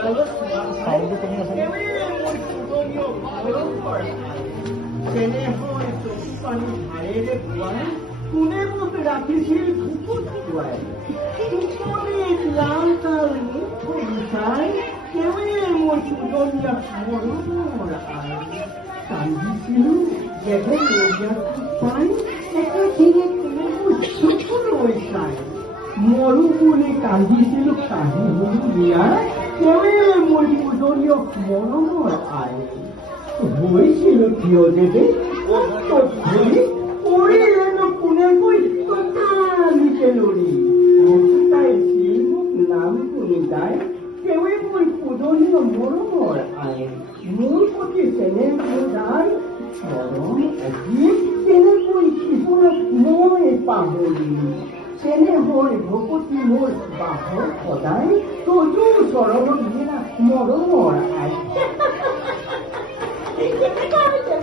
sound কমি আছে কোনে মোক ৰাখিছিল ধুপুত খুৱাই টোপনিত লাল তাল চাই কেৱে মোৰ চুদনীয়া মৰমৰ আই কান্দিছিলো যেনে পাই এটা দিনে কোনে মোৰ চকুলৈ চাই মৰু বুলি কান্দিছিলো কাহি হলো বিয়াৰ কেৱে মোৰ চুদনীয়া মৰমৰ আই হৈছিল কিয় দেৱে ধৰি পৰিলেনো কোনে কৈ কটালিকে লৰি তাইছিল মোক নাম শুনি তাই কেৱে মোৰ পূজনীয় মৰমৰ আই মোৰ প্ৰতি তেনেকৈ মৰম আজি তেনেকৈ জীৱনত মই পাহৰি তেনেহৈ ভকতি মোৰ বাহৰ সদায় তজু চৰণত দিয়া মৰমৰ আই কেনেকুৱা হৈছে ন